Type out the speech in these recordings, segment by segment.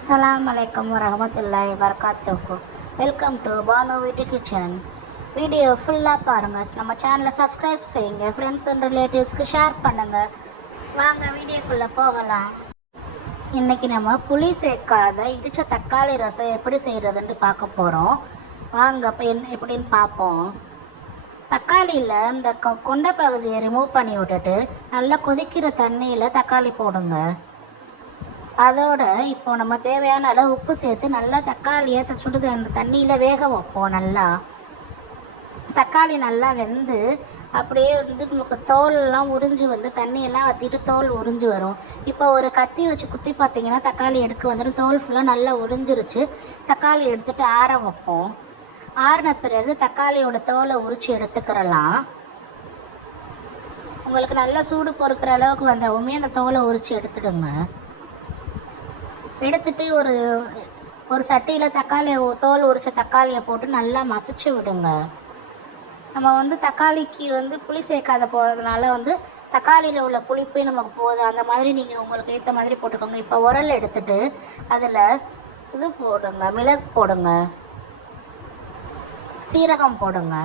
அஸ்ஸலாமு அலைக்கும் வரஹ்மத்துல்லாஹி வபரகாத்துஹு. வெல்கம் டு பானு வீட்டு கிச்சன். வீடியோ ஃபுல்லாக பாருங்கள். நம்ம சேனலை சப்ஸ்கிரைப் செய்யுங்க. ஃப்ரெண்ட்ஸ் அண்ட் ரிலேட்டிவ்ஸ்க்கு ஷேர் பண்ணுங்கள். வாங்க வீடியோக்குள்ளே போகலாம். இன்றைக்கி நம்ம புளி சேர்க்காத இடித்த தக்காளி ரசம் எப்படி செய்கிறதுன்னு பார்க்க போகிறோம். வாங்க இப்போ எப்படின்னு பார்ப்போம். தக்காளியில் இந்த கொண்டை பகுதியை ரிமூவ் பண்ணி விட்டுட்டு நல்லா கொதிக்கிற தண்ணியில் தக்காளி போடுங்க. அதோட இப்போ நம்ம தேவையான அளவு உப்பு சேர்த்து நல்லா தக்காளியை சுடுது அந்த தண்ணியில் வேக வைப்போம். நல்லா தக்காளி நல்லா வெந்து அப்படியே வந்து நமக்கு தோல்லாம் உறிஞ்சி வந்து தண்ணியெல்லாம் வற்றிட்டு தோல் உறிஞ்சி வரும். இப்போ ஒரு கத்தி வச்சு குத்தி பார்த்தீங்கன்னா தக்காளி எடுக்க வந்துடும். தோல் ஃபுல்லாக நல்லா உறிஞ்சிருச்சு. தக்காளி எடுத்துகிட்டு ஆற வைப்போம். ஆறின பிறகு தக்காளியோட தோலை உரித்து எடுத்துக்கிறலாம். உங்களுக்கு நல்லா சூடு பொறுக்கிற அளவுக்கு வந்தவுமே அந்த தோலை உரித்து எடுத்துடுங்க. எடுத்துட்டு ஒரு சட்டியில் தோல் உரித்த தக்காளியை போட்டு நல்லா மசிச்சு விடுங்க. நம்ம வந்து தக்காளிக்கு புளி சேர்க்காத போகிறதுனால தக்காளியில் உள்ள புளிப்பே நமக்கு போகுது. அந்த மாதிரி நீங்கள் உங்களுக்கு ஏற்ற மாதிரி போட்டுக்கோங்க. இப்போ உரல் எடுத்துட்டு அதில் இது போடுங்க, மிளகு போடுங்க, சீரகம் போடுங்க,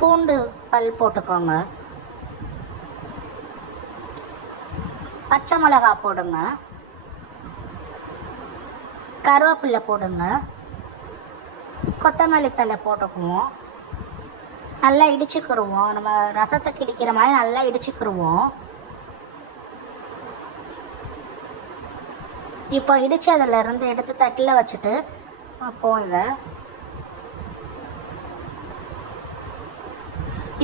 பூண்டு பல் போட்டுக்கோங்க, பச்சை மிளகா போடுங்க, கருவேப்பிலை போடுங்க, கொத்தமல்லி தழை போட்டுக்குவோம். நல்லா இடிச்சுக்கிடுவோம். நம்ம ரசத்துக்கு இடிக்கிற மாதிரி நல்லா இடிச்சுக்கிடுவோம். இப்போ இடித்ததுலேருந்து எடுத்து தட்டில் வச்சுட்டு வைப்போம்.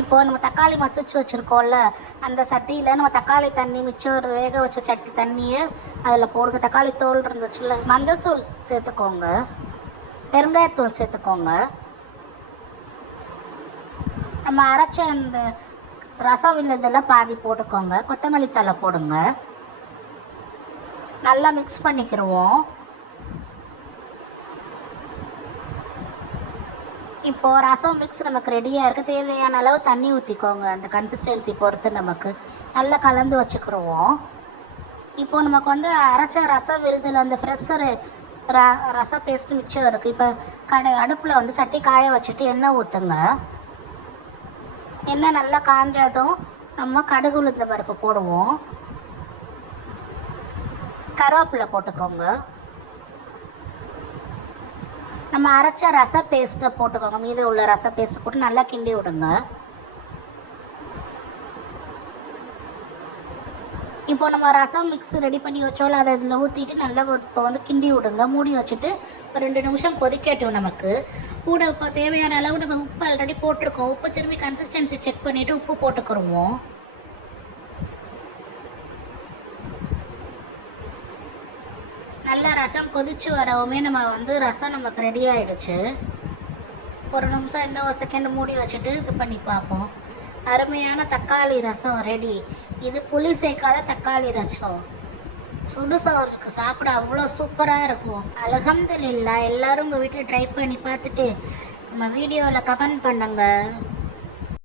இப்போது நம்ம தக்காளி மசிச்சு வச்சுருக்கோம்ல, அந்த சட்டியில் நம்ம தக்காளி தண்ணி மிச்சம் வேக வச்ச சட்டி தண்ணியை அதில் போடுங்க. தக்காளி தோல் இருந்துச்சுல, மஞ்சத்தூள் சேர்த்துக்கோங்க, பெருங்காயத்தூள் சேர்த்துக்கோங்க. நம்ம அரைச்ச அந்த ரசம் வில்லதெல்லாம் பாதி போட்டுக்கோங்க. கொத்தமல்லி தழை போடுங்க. நல்லா மிக்ஸ் பண்ணிக்கிடுவோம். இப்போது ரசம் மிக்ஸ் நமக்கு ரெடியாக இருக்குது. தேவையான அளவு தண்ணி ஊற்றிக்கோங்க. அந்த கன்சிஸ்டன்சி பொறுத்து நமக்கு நல்லா கலந்து வச்சுக்கிடுவோம். இப்போது நமக்கு அரைச்ச ரசம் விழுதில் அந்த ஃப்ரெஷ்ஷரு ரசம் பேஸ்ட்டு மிச்சம் இருக்குது. இப்போ அடுப்பில் சட்டி காய வச்சுட்டு எண்ணெய் ஊற்றுங்க. எண்ணெய் நல்லா காஞ்சதும் நம்ம கடுகு உளுந்த பருப்பு போடுவோம். கருவேப்பிலை போட்டுக்கோங்க. நம்ம அரைச்ச ரச பேஸ்ட்டை போட்டுக்கோங்க. மீது உள்ள ரச பேஸ்ட்டு போட்டு நல்லா கிண்டி விடுங்க. இப்போ நம்ம ரசம் மிக்ஸ் ரெடி பண்ணி வச்சோம்ல, அதை இதில் ஊற்றிட்டு நல்லா இப்போ கிண்டி விடுங்க. மூடி வச்சுட்டு ஒரு 2 நிமிஷம் கொதிக்கட்டும். நமக்கு கூட இப்போ தேவையான அளவு நம்ம உப்பு ஆல்ரெடி போட்டிருக்கோம். உப்பு திரும்பி கன்சிஸ்டன்சி செக் பண்ணிவிட்டு உப்பு போட்டுக்கிடுவோம். நல்லா ரசம் கொதித்து வரவுமே நம்ம ரசம் நமக்கு ரெடி ஆகிடுச்சு. ஒரு நிமிஷம் இன்னும் ஒரு செகண்ட் மூடி வச்சுட்டு இது பண்ணி பார்ப்போம். அருமையான தக்காளி ரசம் ரெடி. இது புளி சேர்க்காத தக்காளி ரசம். சுடுசோறுக்கு சாப்பிட அவ்வளோ சூப்பராக இருக்கும். அல்ஹம்துலில்லாஹ். எல்லோரும் உங்கள் வீட்டில் ட்ரை பண்ணி பார்த்துட்டு நம்ம வீடியோவில் கமெண்ட் பண்ணுங்கள்.